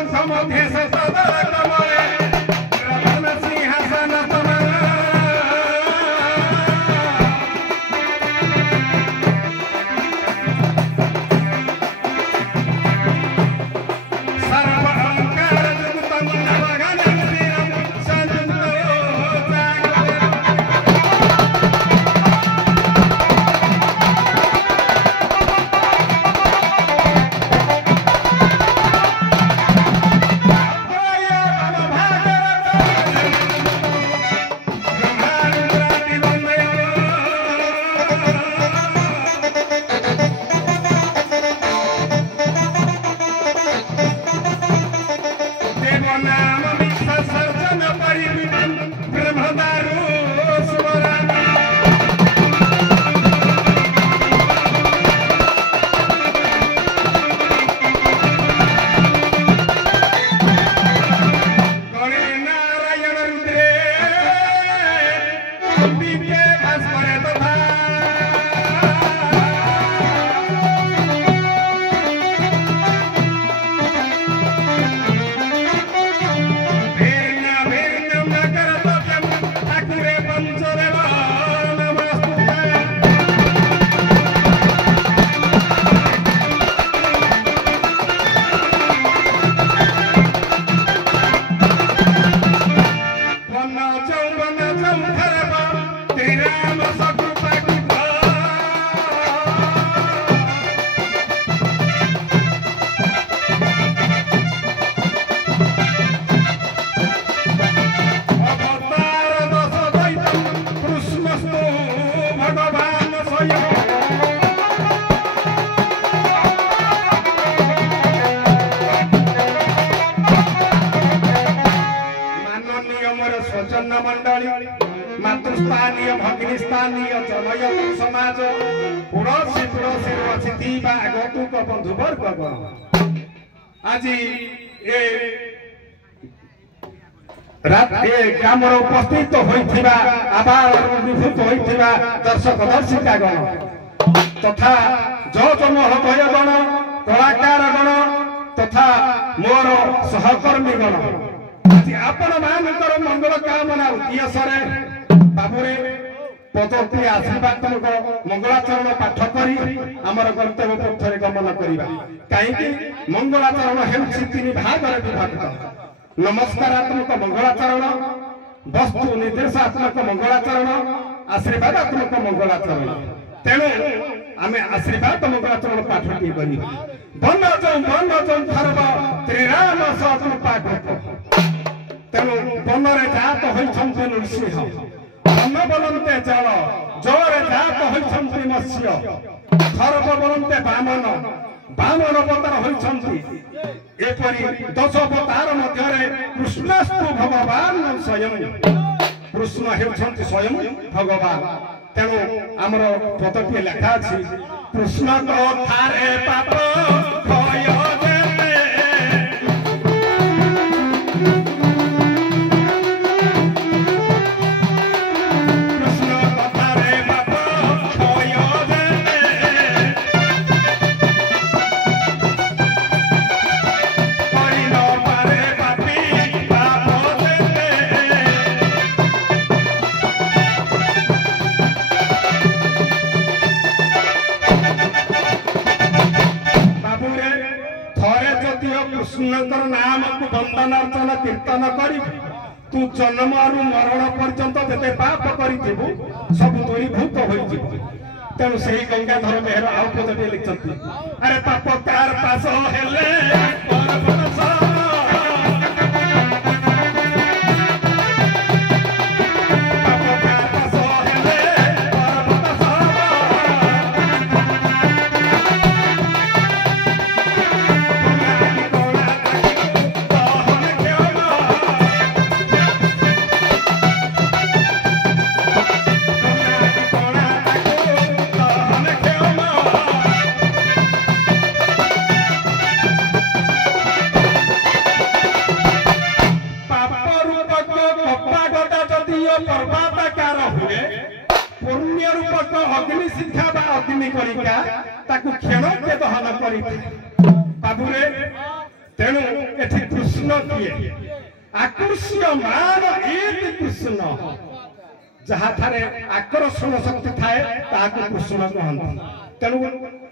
शंख मध्ये सदा कमले प्रधान सिंहासन तुम्हारा सर्व अलंकार जुगतम नवगणं श्रीरं संजंतो मातृस्थानीय भगिनीस्थानीय जनयती समाज पड़ोसी पड़ोसी अतिथि बा गतुक बंधु वर्ग आज ग्राम उपस्थित होइथिबा आबाल विभूत होइथिबा दर्शक दर्शिका गण तथा जज महोदय गण कलाकार गण तथा मोर सहकर्मी गण आपण मानकर मंगल कामना उद्देश्य बाबुरे पदती आशीर्वाद मंगलाचरण पाठ करी आमर कर्तव्य पक्षरे गमन करवा कहीं मंगलाचरण हेउछि तीन भागरे विभक्त नमस्कारात्मक मंगलाचरण वस्तु निर्देशात्मक मंगलाचरण आशीर्वादात्मक मंगलाचरण तेणु आमे आशीर्वाद मंगलाचरण पाठटी करी बन जौं थरब त्रिराम सहस्र पाठ तेणु बनरे जात होइछन्ति नृसिंह अन्न बोलन्ते जल जलरे जात होइछन्ति मत्स्य खरब बोलन्ते बामन बामन अवतार होइछन्ति एपरि 10 अवतार मध्यरे कृष्णस्तु भगवान स्वयं कृष्ण हेउछन्ति स्वयं भगवान तेणु आमर पदटी लेखा अछि कृष्ण कथारे पाप भय कृष्णकर नाम को वंदन अर्चन कीर्तन करी तू जन्म रु मरण पर्यंत जते पाप करिथिबु सब दूरीभूत होइजिबु तेणु सही गंगाधर मेहर आउ पदटे लिखछन्ति अरे पाप कार पास हेले अग्नि शिक्षा बा अग्नि करिका ताकु क्षण के दहन करिते बाबुरे तेणु एठी कृष्ण किए आकर्ष्यमान एक कृष्ण जहाँ थारे आकर्षण शक्ति थाए ताको कृष्ण कहते तेणु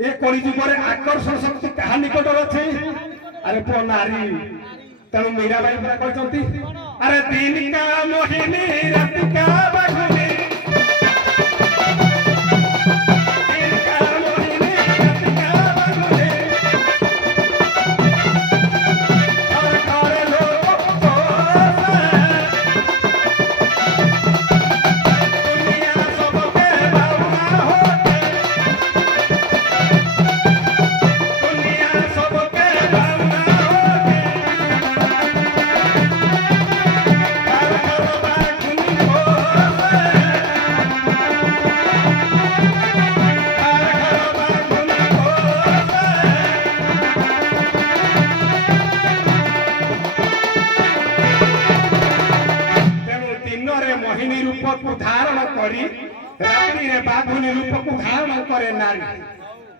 ए कलिजुगर आकर्षण शक्ति कहा निकट अच्छे अरे पो नारी तेणु मीराबाई पूरा कहते अरे दिन का मोहिनी रात का बाघुनी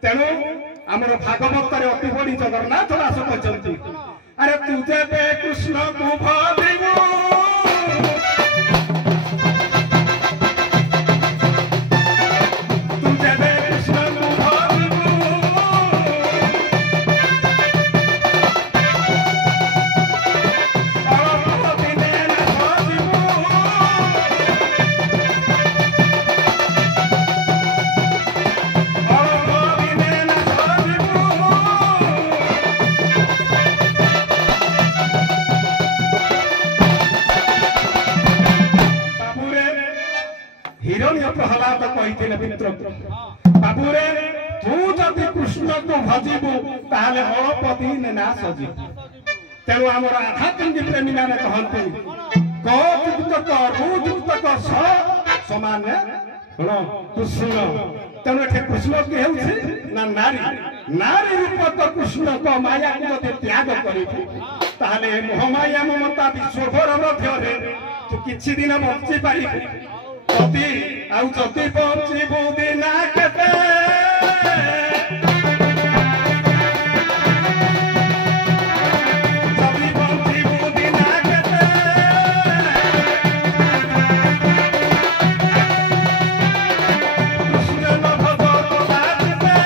तेणु आमर भागवत अति बड़ी जगन्नाथ दास कहते अरे तुझे बे कृष्ण को भाविबू तुझे बे कृष्ण को भाविबू प्रहलाद कहते मित्र बाबूरे तू जदि कृष्ण को भजिबू ताहले अल्पति ना सजिबू तेणु आम आध्यात्मिक प्रेमी मैंने कहते गुप्तक रुजुक्तक समान कृष्ण तेणु एठे कृष्ण किए ना नारी नारी रूपक कृष्ण को माया को जदि त्याग करिबू ताहले मोहमाया ममता विश्वभर मध्य तू किछि दिन बंची पारिबू जति आउ जति बंचिबू दिना केते जति बंचिबू दिना केते कृष्ण न भजत बाजते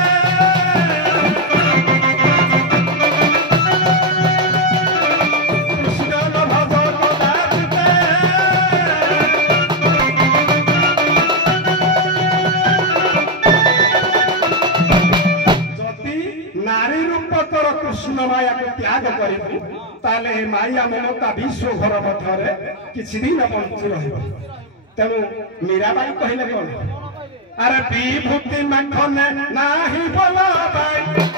कृष्ण न भजत बाजते कृष्ण माया को त्याग करिबू ताले माया ममता विश्व घर मध्य किछि दिन बंची रहिबो तेणु मीराबाई कहले कोन अरे विभूति माखन नाही भला बाई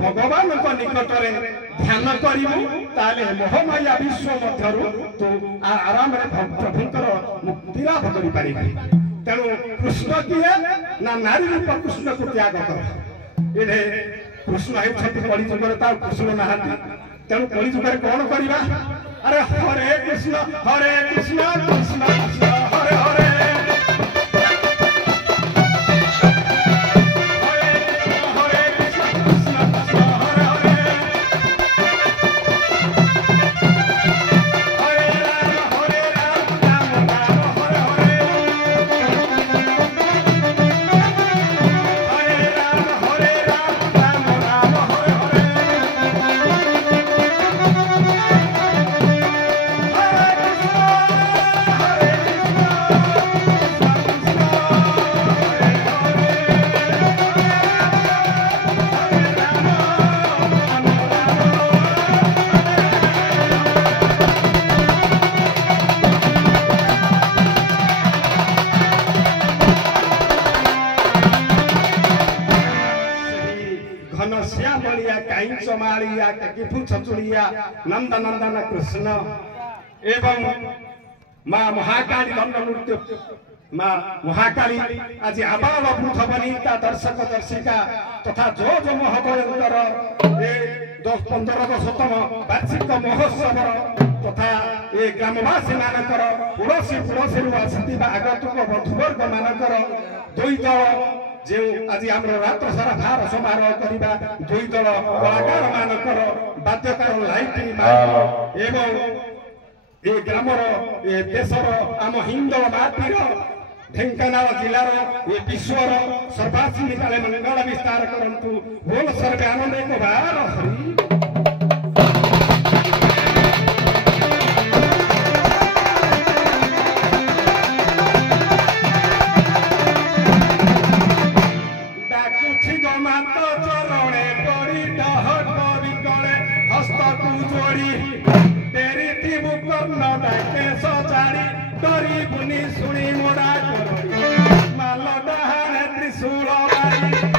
भगवान निकट ध्यान करें मोहमाया विश्व मध्य आराम प्रभुंर मुक्ति लाभ कर तेणु कृष्ण किए ना नारी रूप कृष्ण को त्याग कर ये कृष्ण होती कलिजुगर कृष्ण नहांती तेणु कलिजुगर कौन करवा अरे हरे कृष्ण कृष्ण कृष्ण हरे हरे घनश्यामलिया काइन चमालिया किफु छचुड़िया नंद नंदन कृष्ण एवं माँ महाकाली दंड नृत्य माँ महाकाली आज आबाल वृद्ध वनिता दर्शक दर्शिका तथा जो जो महोदयंकर ए 10-15 वार्षिक महोत्सव तथा ए ग्रामवासी मानकर पड़ोसी आसिथिबा आगतुक बंधुवर्ग मानकर दुई दल जो आज आम रात्र सारा भार समारोह करवा दुई दल कलाकार मानकर बाध्यकार लाइट एवं ए ग्रामर ए देशर आम हिंदू माटीर ढेंकानाल जिलार ए विश्वर सर्वाश्री काले मंगल विस्तार करंतु बोल सर्वे आनंद एक बार हरि चरणे पड़ी डहट बिकले हस्त तू जोड़ी तेरी थी कर्ण डाके सजाड़ी डरी बुनी सुनी मोड़ा करी माल डहारे त्रिशूल बारी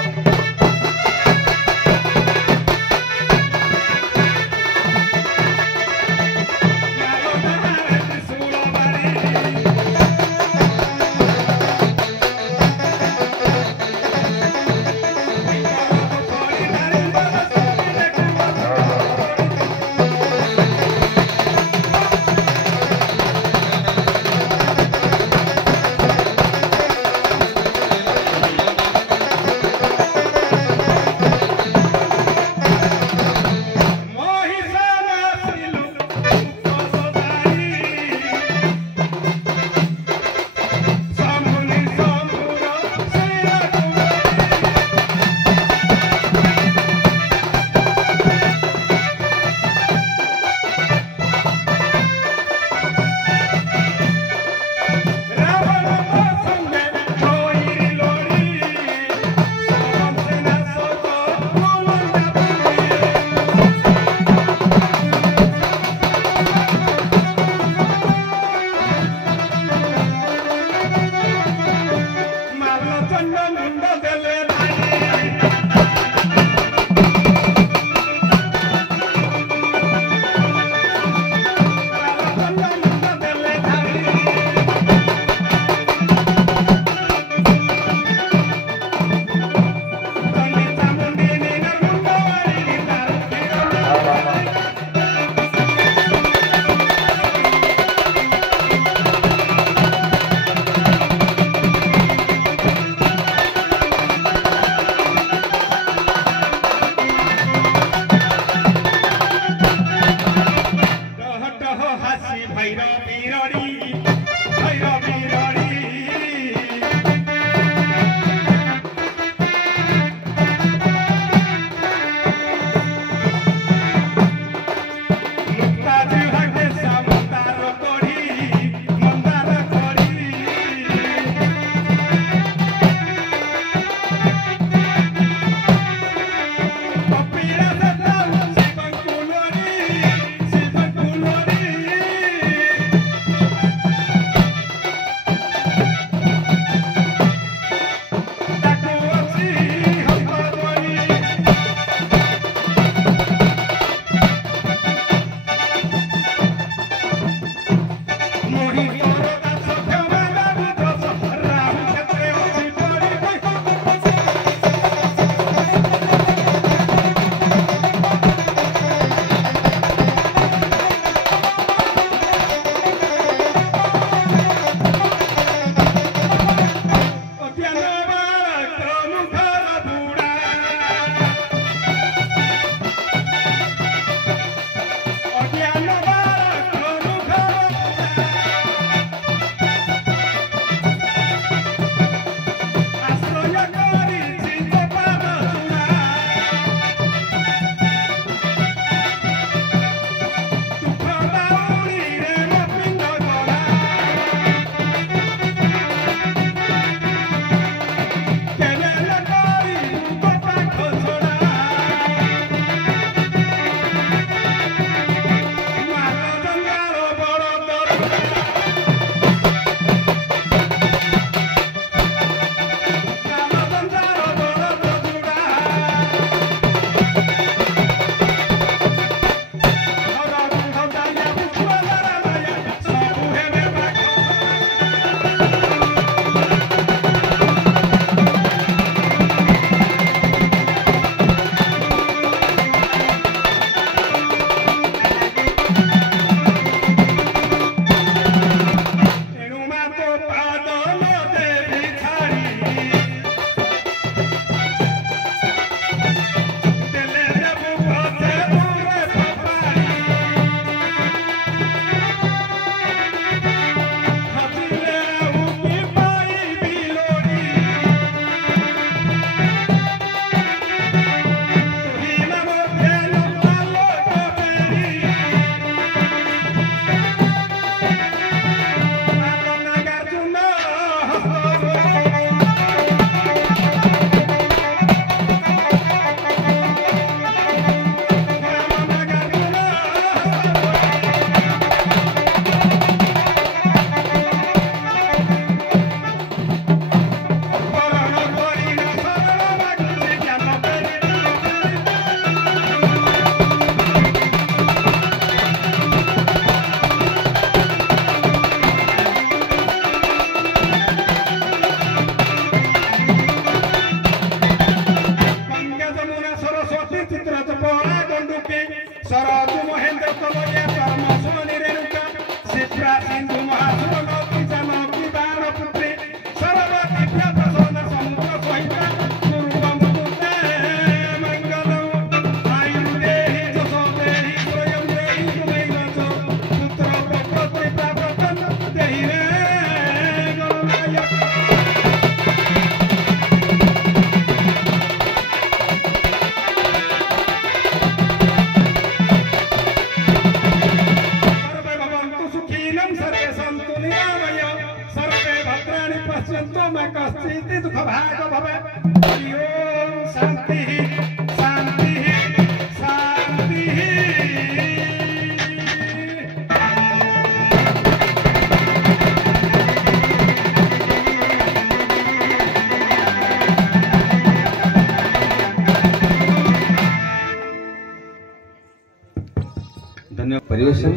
धन्यवाद। परिवेशन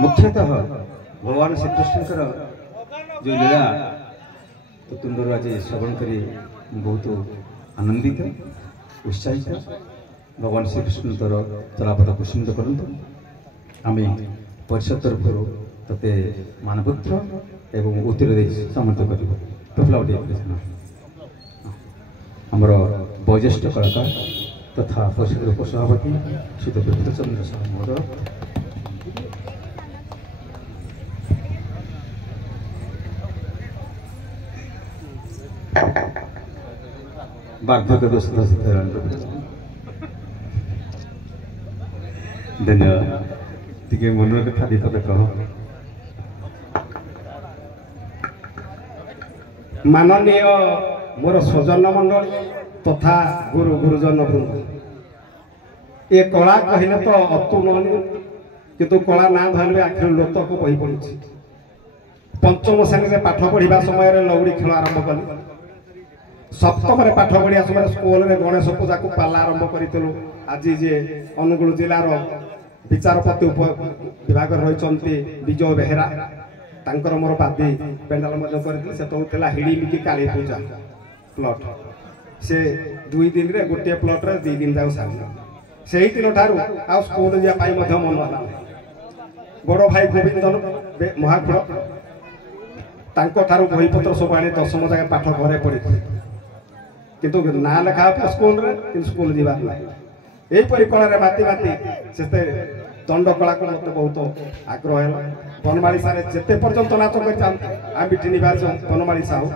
मुख्यतः भगवान श्रीकृष्ण जो लीला तो तुंदर आज श्रवण कर बहुत आनंदित उत्साहित भगवान श्रीकृष्ण तोर चलापथ कुसुमित करते आम परिषद तरफ ते मानपत्र एवं उत्तर समर्थ कर वयोज्येष्ठ कलाकार तथा परिषद उपसभापति श्री विभूतचंद्र साहू महोदय वार्धक्य दोस्त धन्यवाद टे मन कथा दी ते कह माननीय मोर स्वजन मंडल तथा गुरु गुरुजन वृंद ये कला कहले तो अतुलनीय किंतु कला ना धरले आखिर लोतक बही पड़ी पंचम श्रेणी पाठ पढ़ा समय लौड़ी खेल आरंभ कली सप्तम पाठ पढ़ा समय स्कूल में गणेश पूजा को पाला आरंभ करूँ आज जे अनुगुल जिलार विचारपति विभाग रही विजय बेहेरा तांकर मोर पादी पेंडाल कर हिड़िमिकी काली पूजा प्लट से 2 दिन रे गोटे प्लट रे 2 दिन जाऊ सारी से दिन ठारू आ स्कूल जाई मन होला बड़ भाई गोविंद महाकुड़ तांको ठारू बहीपत्र सब आनी 10म जाए पाठ घरे पड़ी किंतु ना लेखा स्कूल रे स्कूल जीवा यही कला बाती बाती से दंड कला को मत बहुत आग्रह है बनमालीसा जिते पर्यंत नाच कर बिटी निवास बनमालीसा हो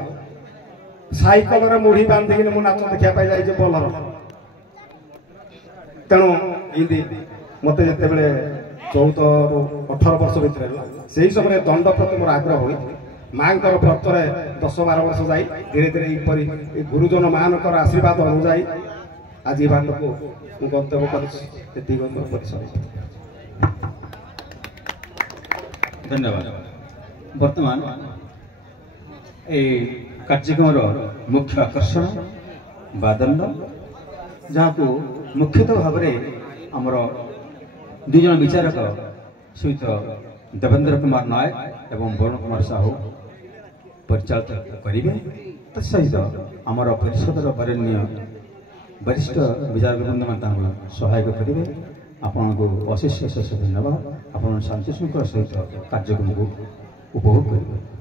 साइकल रे मुढ़ी बांधिक मु नाच देखा पाई जाए बलर तेणु इदी मत जिते बड़े 14 ରୁ 18 वर्ष भर से समय दंड प्रति मोर आग्रह हुई माँ व्रतर 10-12 वर्ष जाई धीरे धीरे गुरुजन मान आशीर्वाद अनुजाई आज बाट को गंतव्य कर धन्यवाद। वर्तमान ए कार्यक्रम मुख्य आकर्षण बादंड जहाँ को मुख्यतः भाव आमर 2 जन विचारक सहित देवेंद्र कुमार नायक एवं वरुण कुमार साहू परिचालित करेंगे तत्सहित आमर परिषदर वरेण्य वरिष्ठ विचारक वृंद मैंने सहायक करेंगे आपण को अशेष धन्यवाद। आपण शांति शृंखला सहित कार्यक्रम को उपभोग करेंगे।